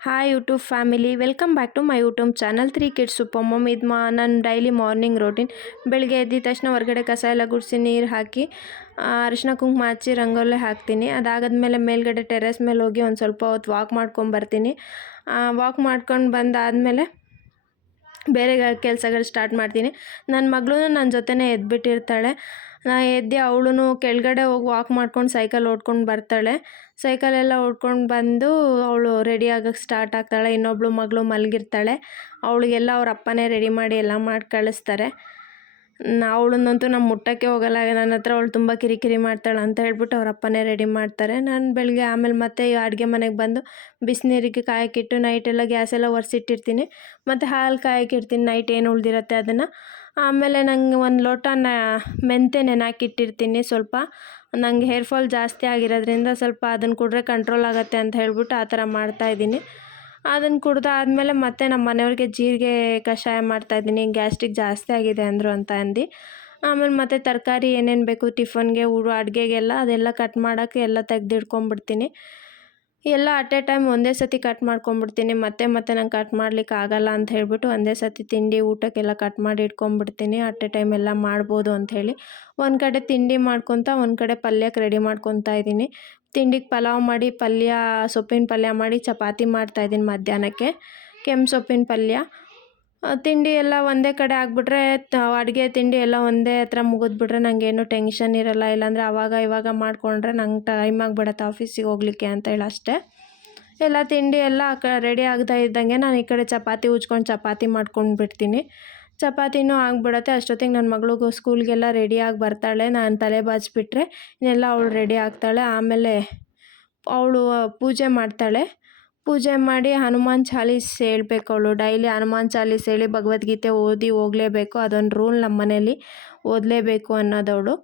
Hi YouTube family welcome back to my YouTube channel three kids super mom ಇದು ಮಾ ನಾನು daily morning routine ಬೆಳಗ್ಗೆ ಎದ್ದಿದ ತಕ್ಷಣ ಹೊರಗಡೆ ಕಸ ಎಲ್ಲ ಗುಡಿಸಿ ನೀರು ಹಾಕಿ ಅರಿಶಿನ ಕುಂಕುಮ ಹಚ್ಚಿ ರಂಗೋಲೆ ಹಾಕ್ತೀನಿ. ಅದಾದಮೇಲೆ ಮೇಲ್ಗಡೆ ಟೆರೆಸ್ ಮೇಲೆ ಹೋಗಿ ಒಂದು ಸ್ವಲ್ಪ ಹೊತ್ತು ವಾಕ್ ಮಾಡ್ಕೊಂಡು ಬರ್ತೀನಿ. ವಾಕ್ ಮಾಡ್ಕೊಂಡು ಬಂದಾದಮೇಲೆ ಬೇರೆ ಕೆಲಸಗಳು ಸ್ಟಾರ್ಟ್ ಮಾಡ್ತೀನಿ. ನನ್ನ ಮಗಳು ನನ್ನ ಜೊತೆನೇ ಎದ್ಬಿಟ್ಟಿರ್ತಾಳೆ. ನಾ ಎದ್ದು ಅವಳೂ ಕೆಳಗಡೆ ಹೋಗಿ ವಾಕ್ ಮಾಡ್ಕೊಂಡು ಸೈಕಲ್ ಓಡ್ಕೊಂಡು ಬರ್ತಾಳೆ. ಸೈಕಲೆಲ್ಲ ಓಡ್ಕೊಂಡು ಬಂದು ಅವಳು ರೆಡಿ ಆಗೋಕ್ಕೆ ಸ್ಟಾರ್ಟ್ ಆಗ್ತಾಳೆ. ಇನ್ನೊಬ್ಳು ಮಗಳು ಮಲಗಿರ್ತಾಳೆ. ಅವಳಿಗೆಲ್ಲ ಅವ್ರ ಅಪ್ಪನೇ ರೆಡಿ ಮಾಡಿ ಎಲ್ಲ ಮಾಡಿ ಕಳಿಸ್ತಾರೆ ಅವಳನ್ನಂತೂ ನಮ್ಮ ಮುಟ್ಟಕ್ಕೆ ಹೋಗಲ್ಲ ನನ್ನ ಹತ್ರ ಅವಳು ತುಂಬ ಕಿರಿಕಿರಿ ಮಾಡ್ತಾಳೆ ಅಂತ ಹೇಳ್ಬಿಟ್ಟು ಅವ್ರ ಅಪ್ಪನೇ ರೆಡಿ ಮಾಡ್ತಾರೆ. ನಾನು ಬೆಳಗ್ಗೆ ಆಮೇಲೆ ಮತ್ತೆ ಅಡುಗೆ ಮನೆಗೆ ಬಂದು ಬಿಸಿನೀರಿಗೆ ಕಾಯಕ್ಕಿಟ್ಟು ನೈಟೆಲ್ಲ ಗ್ಯಾಸೆಲ್ಲ ಒರೆಸಿಟ್ಟಿರ್ತೀನಿ. ಮತ್ತು ಹಾಲು ಕಾಯಕ್ಕಿಡ್ತೀನಿ ನೈಟ್ ಏನು ಉಳಿದಿರತ್ತೆ ಅದನ್ನು. ಆಮೇಲೆ ನಂಗೆ ಒಂದು ಲೋಟ ನ, ಮೆಂತೆ ನೆನಾಕಿಟ್ಟಿರ್ತೀನಿ ಸ್ವಲ್ಪ. ನಂಗೆ ಹೇರ್ ಫಾಲ್ ಜಾಸ್ತಿ ಆಗಿರೋದ್ರಿಂದ ಸ್ವಲ್ಪ ಅದನ್ನು ಕುಡ್ರೆ ಕಂಟ್ರೋಲ್ ಆಗುತ್ತೆ ಅಂತ ಹೇಳ್ಬಿಟ್ಟು ಆ ಥರ ಮಾಡ್ತಾಯಿದ್ದೀನಿ ಅದನ್ನು ಕುಡಿದಾದ್ಮೇಲೆ ಮತ್ತೆ ನಮ್ಮ ಮನೆಯವ್ರಿಗೆ ಜೀರಿಗೆ ಕಷಾಯ ಮಾಡ್ತಾಯಿದ್ದೀನಿ ಗ್ಯಾಸ್ಟ್ರಿಕ್ ಜಾಸ್ತಿ ಆಗಿದೆ ಅಂದರು ಅಂತ ಅಂದು. ಆಮೇಲೆ ಮತ್ತೆ ತರಕಾರಿ ಏನೇನು ಬೇಕು ಟಿಫನ್ಗೆ ಊರು ಅಡುಗೆಗೆಲ್ಲ ಅದೆಲ್ಲ ಕಟ್ ಮಾಡೋಕ್ಕೆ ಎಲ್ಲ ತೆಗ್ದಿಟ್ಕೊಂಡ್ಬಿಡ್ತೀನಿ ಎಲ್ಲ ಅಟ್ ಎ ಟೈಮ್ ಒಂದೇ ಸತಿ ಕಟ್ ಮಾಡ್ಕೊಂಬಿಡ್ತೀನಿ. ಮತ್ತೆ ಮತ್ತೆ ನಂಗೆ ಕಟ್ ಮಾಡ್ಲಿಕ್ಕೆ ಆಗಲ್ಲ ಅಂತ ಹೇಳ್ಬಿಟ್ಟು ಒಂದೇ ಸತಿ ತಿಂಡಿ ಊಟಕ್ಕೆಲ್ಲ ಕಟ್ ಮಾಡಿ ಇಟ್ಕೊಂಬಿಡ್ತೀನಿ. ಅಟ್ ಎ ಟೈಮ್ ಎಲ್ಲ ಮಾಡ್ಬೋದು ಅಂಥೇಳಿ ಒಂದು ಕಡೆ ತಿಂಡಿ ಮಾಡ್ಕೊತ ಒಂದು ಕಡೆ ಪಲ್ಯಕ್ಕೆ ರೆಡಿ ಮಾಡ್ಕೊತಾ ಇದ್ದೀನಿ. ತಿಂಡಿಗೆ ಪಲಾವ್ ಮಾಡಿ, ಪಲ್ಯ, ಸೊಪ್ಪಿನ ಪಲ್ಯ ಮಾಡಿ, ಚಪಾತಿ ಮಾಡ್ತಾಯಿದ್ದೀನಿ ಮಧ್ಯಾಹ್ನಕ್ಕೆ. ಕೆಂಪು ಸೊಪ್ಪಿನ ಪಲ್ಯ. ತಿಂಡಿ ಎಲ್ಲ ಒಂದೇ ಕಡೆ ಆಗಿಬಿಟ್ರೆ ಅಡುಗೆ ತಿಂಡಿ ಎಲ್ಲ ಒಂದೇ ಹತ್ರ ಮುಗಿದ್ಬಿಟ್ರೆ ನನಗೇನು ಟೆನ್ಷನ್ ಇರಲ್ಲ. ಇಲ್ಲಾಂದರೆ ಆವಾಗ ಇವಾಗ ಮಾಡಿಕೊಂಡ್ರೆ ನಂಗೆ ಟೈಮ್ ಆಗಿಬಿಡತ್ತೆ ಆಫೀಸಿಗೆ ಹೋಗ್ಲಿಕ್ಕೆ ಅಂತ ಹೇಳಿ ಅಷ್ಟೇ. ಎಲ್ಲ ತಿಂಡಿ ಎಲ್ಲ ರೆಡಿ ಆಗ್ತಾ ಇದ್ದಂಗೆ ನಾನು ಈ ಕಡೆ ಚಪಾತಿ ಉಜ್ಕೊಂಡು ಚಪಾತಿ ಮಾಡ್ಕೊಂಡು ಬಿಡ್ತೀನಿ ಚಪಾತಿನೂ ಆಗಿಬಿಡತ್ತೆ. ಅಷ್ಟೊತ್ತಿಗೆ ನನ್ನ ಮಗಳಿಗೂ ಸ್ಕೂಲ್ಗೆಲ್ಲ ರೆಡಿಯಾಗಿ ಬರ್ತಾಳೆ. ನಾನು ತಲೆ ಬಾಚಿಬಿಟ್ರೆ ಇನ್ನೆಲ್ಲ ಅವಳು ರೆಡಿ ಆಗ್ತಾಳೆ. ಆಮೇಲೆ ಅವಳು ಪೂಜೆ ಮಾಡ್ತಾಳೆ. ಪೂಜೆ ಮಾಡಿ ಹನುಮಾನ್ ಚಾಲೀಸ್ ಹೇಳ್ಬೇಕು ಅವಳು. ಡೈಲಿ ಹನುಮಾನ್ ಚಾಲೀಸ್ ಹೇಳಿ ಭಗವದ್ಗೀತೆ ಓದಿ ಹೋಗಲೇಬೇಕು. ಅದೊಂದು ರೂಲ್ ನಮ್ಮ ಮನೇಲಿ. ಓದಲೇಬೇಕು ಅನ್ನೋದವಳು.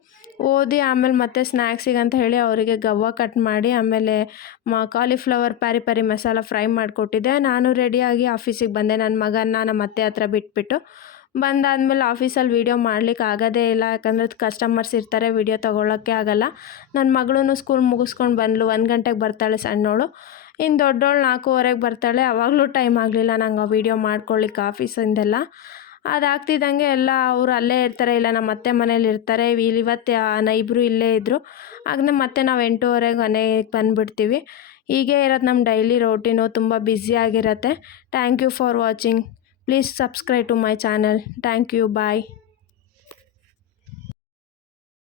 ಓದಿ ಆಮೇಲೆ ಮತ್ತೆ ಸ್ನ್ಯಾಕ್ಸಿಗೆ ಅಂತ ಹೇಳಿ ಅವರಿಗೆ ಗವ್ವ ಕಟ್ ಮಾಡಿ ಆಮೇಲೆ ಮ ಕಾಲಿಫ್ಲವರ್ ಪ್ಯಾರಿ ಪ್ಯಾರಿ ಮಸಾಲ ಫ್ರೈ ಮಾಡಿಕೊಟ್ಟಿದ್ದೆ. ನಾನು ರೆಡಿಯಾಗಿ ಆಫೀಸಿಗೆ ಬಂದೆ. ನನ್ನ ಮಗನ ನಮ್ಮ ಅತ್ತೆ ಹತ್ರ ಬಿಟ್ಬಿಟ್ಟು. ಬಂದಾದ್ಮೇಲೆ ಆಫೀಸಲ್ಲಿ ವೀಡಿಯೋ ಮಾಡ್ಲಿಕ್ಕೆ ಆಗೋದೇ ಇಲ್ಲ, ಯಾಕಂದರೆ ಕಸ್ಟಮರ್ಸ್ ಇರ್ತಾರೆ, ವೀಡಿಯೋ ತೊಗೊಳಕ್ಕೆ ಆಗಲ್ಲ. ನನ್ನ ಮಗಳೂ ಸ್ಕೂಲ್ ಮುಗಿಸ್ಕೊಂಡು ಬಂದಳು ಒಂದು ಗಂಟೆಗೆ ಬರ್ತಾಳೆ ಸಣ್ಣವಳು ಇನ್ನು ದೊಡ್ಡವಳು ನಾಲ್ಕೂವರೆಗೆ ಬರ್ತಾಳೆ, ಅವಾಗಲೂ ಟೈಮ್ ಆಗಲಿಲ್ಲ ನಂಗೆ ವೀಡಿಯೋ ಮಾಡ್ಕೊಳ್ಳಿಕ್ಕೆ ಆಫೀಸಿಂದೆಲ್ಲ. ಅದಾಗ್ತಿದ್ದಂಗೆ ಎಲ್ಲ ಅವರು ಅಲ್ಲೇ ಇರ್ತಾರೆ, ಇಲ್ಲ ನಮ್ಮ ಅತ್ತೆ ಮನೇಲಿ ಇರ್ತಾರೆ, ಇಲ್ಲಿ ಇವತ್ತು ಇಬ್ಬರು ಇಲ್ಲೇ ಇದ್ದರು ಆಗ ಮತ್ತೆ ನಾವು ಎಂಟೂವರೆಗೆ ಮನೆಗೆ ಬಂದುಬಿಡ್ತೀವಿ. ಹೀಗೆ ಇರೋದು ನಮ್ಮ ಡೈಲಿ ರೋಟೀನು ತುಂಬ ಬ್ಯುಸಿ ಆಗಿರತ್ತೆ. Thank you for watching Please subscribe to my channel. Thank you. Bye.